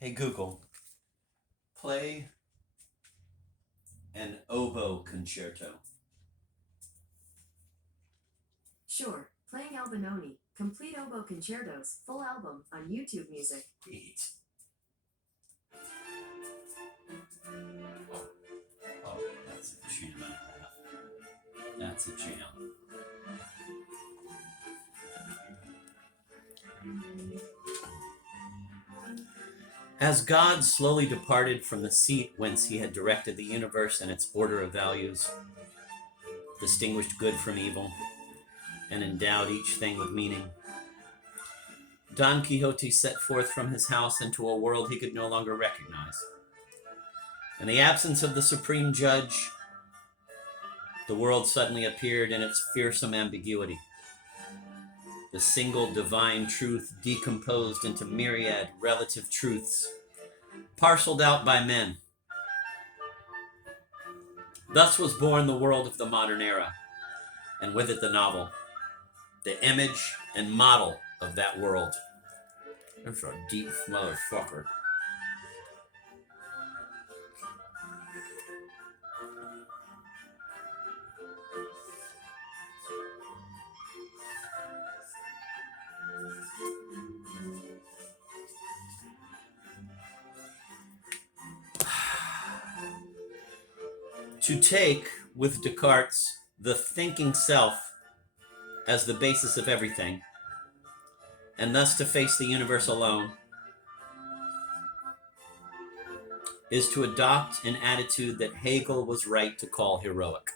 Hey Google, play an oboe concerto. Sure, playing Albinoni, complete oboe concertos, full album on YouTube Music. Sweet. Oh, that's a jam and a half. That's a jam. As God slowly departed from the seat whence he had directed the universe and its order of values, distinguished good from evil, and endowed each thing with meaning, Don Quixote set forth from his house into a world he could no longer recognize. In the absence of the supreme judge, the world suddenly appeared in its fearsome ambiguity. The single divine truth decomposed into myriad relative truths, parceled out by men. Thus was born the world of the modern era, and with it the novel, the image and model of that world. That's a deep motherfucker. To take, with Descartes, the thinking self as the basis of everything, and thus to face the universe alone, is to adopt an attitude that Hegel was right to call heroic.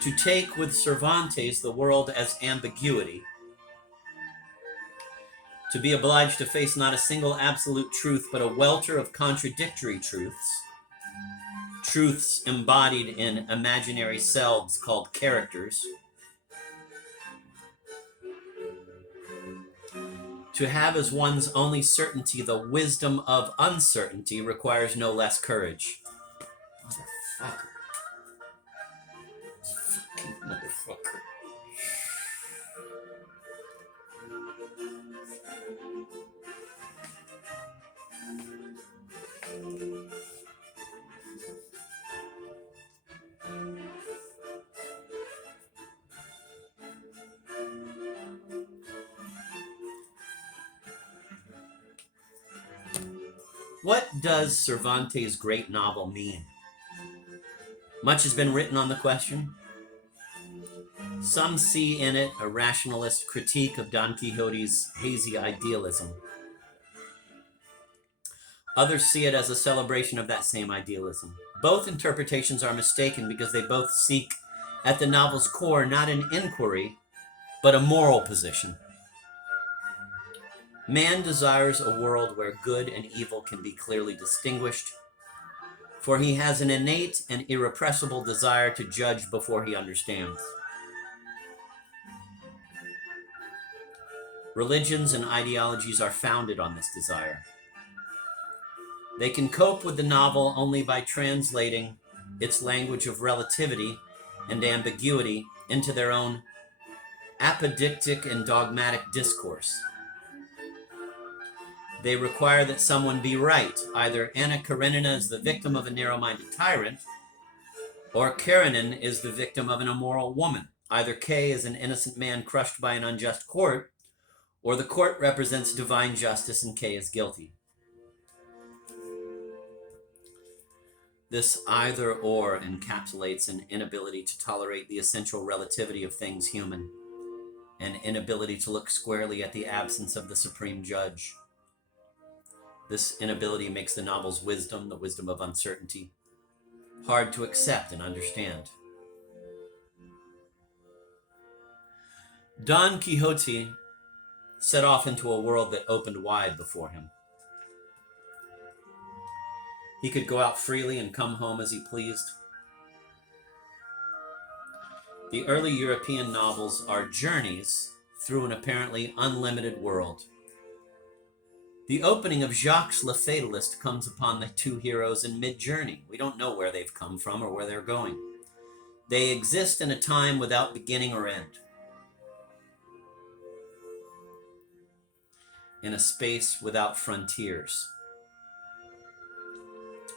To take with Cervantes the world as ambiguity, to be obliged to face not a single absolute truth, but a welter of contradictory truths, truths embodied in imaginary selves called characters, to have as one's only certainty the wisdom of uncertainty requires no less courage. Motherfucker. Fucking motherfucker. What does Cervantes' great novel mean? Much has been written on the question. Some see in it a rationalist critique of Don Quixote's hazy idealism. Others see it as a celebration of that same idealism. Both interpretations are mistaken because they both seek, at the novel's core, not an inquiry, but a moral position. Man desires a world where good and evil can be clearly distinguished, for he has an innate and irrepressible desire to judge before he understands. Religions and ideologies are founded on this desire. They can cope with the novel only by translating its language of relativity and ambiguity into their own apodictic and dogmatic discourse. They require that someone be right. Either Anna Karenina is the victim of a narrow-minded tyrant, or Karenin is the victim of an immoral woman. Either K is an innocent man crushed by an unjust court, or the court represents divine justice and K is guilty. This either-or encapsulates an inability to tolerate the essential relativity of things human, an inability to look squarely at the absence of the supreme judge. This inability makes the novel's wisdom, the wisdom of uncertainty, hard to accept and understand. Don Quixote set off into a world that opened wide before him. He could go out freely and come home as he pleased. The early European novels are journeys through an apparently unlimited world. The opening of Jacques Le Fatalist comes upon the two heroes in mid-journey. We don't know where they've come from or where they're going. They exist in a time without beginning or end. in a space without frontiers,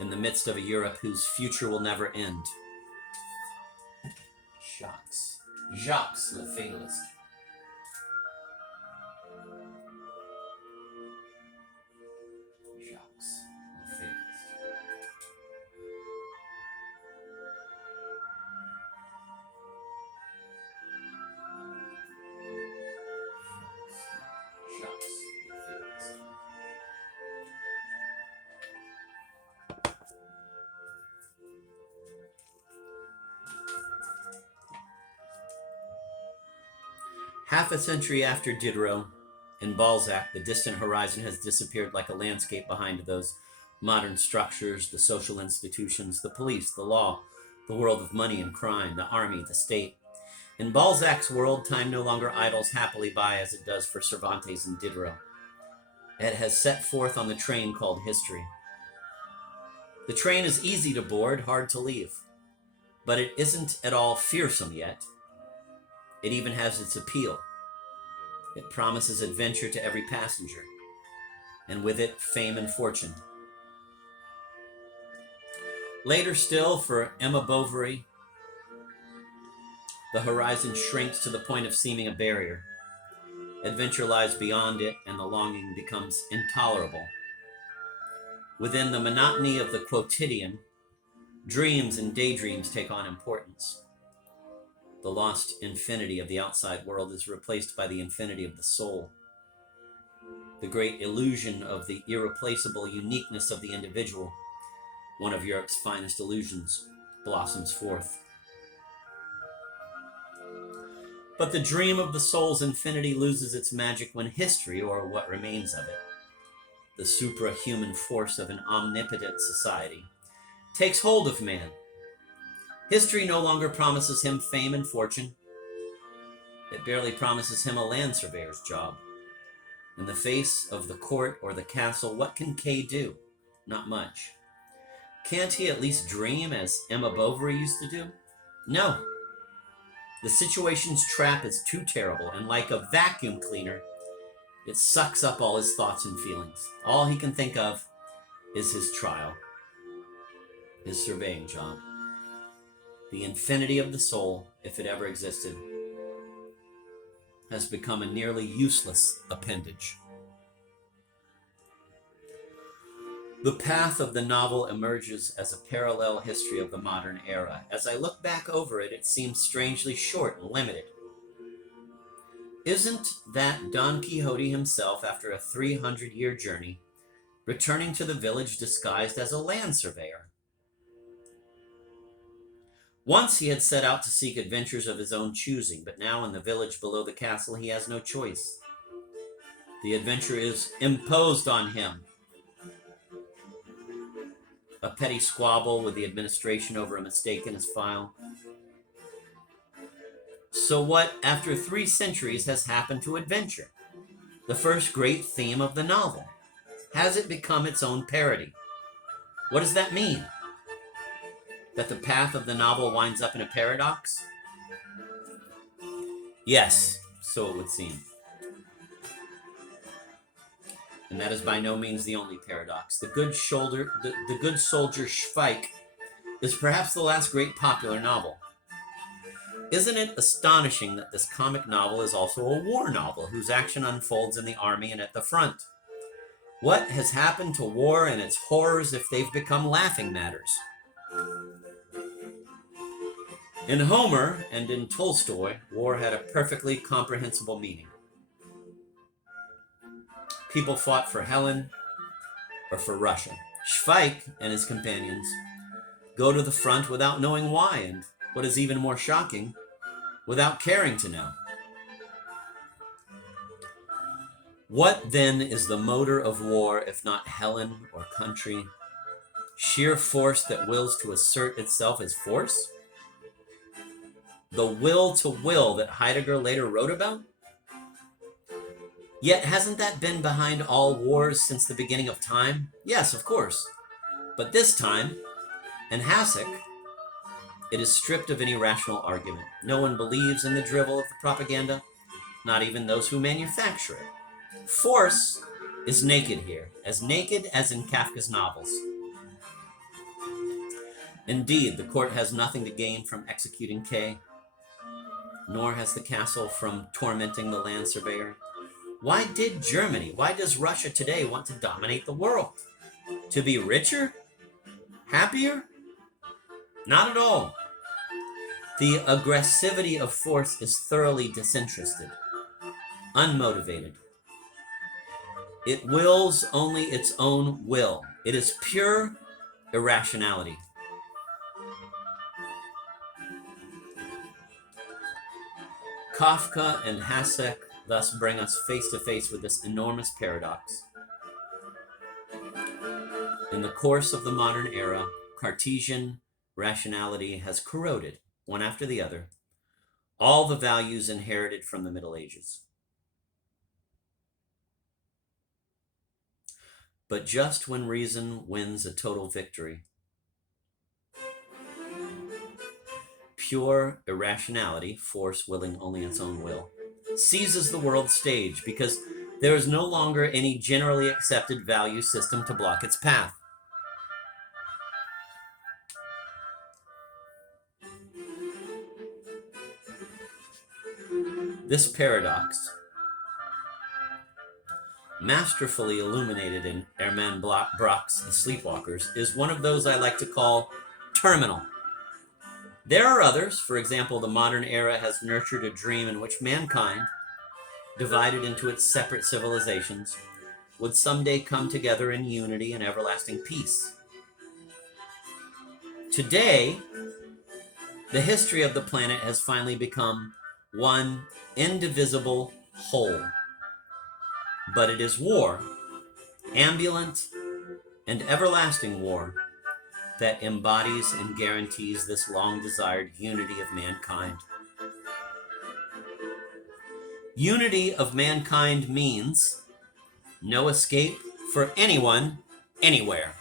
in the midst of a Europe whose future will never end. Jacques le Fatalist. Half a century after Diderot and Balzac, the distant horizon has disappeared like a landscape behind those modern structures, the social institutions, the police, the law, the world of money and crime, the army, the state. In Balzac's world, time no longer idles happily by as it does for Cervantes and Diderot. It has set forth on the train called history. The train is easy to board, hard to leave, but it isn't at all fearsome yet. It even has its appeal. It promises adventure to every passenger, and with it, fame and fortune. Later still, for Emma Bovary, the horizon shrinks to the point of seeming a barrier. Adventure lies beyond it, and the longing becomes intolerable. Within the monotony of the quotidian, dreams and daydreams take on importance. The lost infinity of the outside world is replaced by the infinity of the soul. The great illusion of the irreplaceable uniqueness of the individual, one of Europe's finest illusions, blossoms forth. But the dream of the soul's infinity loses its magic when history, or what remains of it, the suprahuman force of an omnipotent society, takes hold of man. History no longer promises him fame and fortune. It barely promises him a land surveyor's job. In the face of the court or the castle, what can Kay do? Not much. Can't he at least dream as Emma Bovary used to do? No. The situation's trap is too terrible, and like a vacuum cleaner, it sucks up all his thoughts and feelings. All he can think of is his trial, his surveying job. The infinity of the soul, if it ever existed, has become a nearly useless appendage. The path of the novel emerges as a parallel history of the modern era. As I look back over it, it seems strangely short and limited. Isn't that Don Quixote himself, after a 300-year journey, returning to the village disguised as a land surveyor? Once he had set out to seek adventures of his own choosing, but now in the village below the castle he has no choice. The adventure is imposed on him. A petty squabble with the administration over a mistake in his file. So what, after 3 centuries, has happened to adventure? The first great theme of the novel. Has it become its own parody? What does that mean? That the path of the novel winds up in a paradox? Yes, so it would seem. And that is by no means the only paradox. The good soldier Schweik is perhaps the last great popular novel. Isn't it astonishing that this comic novel is also a war novel whose action unfolds in the army and at the front? What has happened to war and its horrors if they've become laughing matters? In Homer and in Tolstoy, war had a perfectly comprehensible meaning. People fought for Helen or for Russia. Schweik and his companions go to the front without knowing why, and what is even more shocking, without caring to know. What then is the motor of war if not Helen or country? Sheer force that wills to assert itself as force? The will to will that Heidegger later wrote about? Yet hasn't that been behind all wars since the beginning of time? Yes, of course. But this time, in Hasek, it is stripped of any rational argument. No one believes in the drivel of the propaganda, not even those who manufacture it. Force is naked here, as naked as in Kafka's novels. Indeed, the court has nothing to gain from executing Kay, nor has the castle from tormenting the land surveyor. Why does Russia today want to dominate the world? To be richer? Happier? Not at all. The aggressivity of force is thoroughly disinterested, unmotivated. It wills only its own will. It is pure irrationality. Kafka and Hasek thus bring us face to face with this enormous paradox. In the course of the modern era, Cartesian rationality has corroded, one after the other, all the values inherited from the Middle Ages. But just when reason wins a total victory, pure irrationality, force willing only its own will, seizes the world stage because there is no longer any generally accepted value system to block its path. This paradox, masterfully illuminated in Hermann Brock's The Sleepwalkers, is one of those I like to call terminal. There are others. For example, the modern era has nurtured a dream in which mankind, divided into its separate civilizations, would someday come together in unity and everlasting peace. Today, the history of the planet has finally become one indivisible whole. But it is war, ambulant and everlasting war, that embodies and guarantees this long-desired unity of mankind. Unity of mankind means no escape for anyone, anywhere.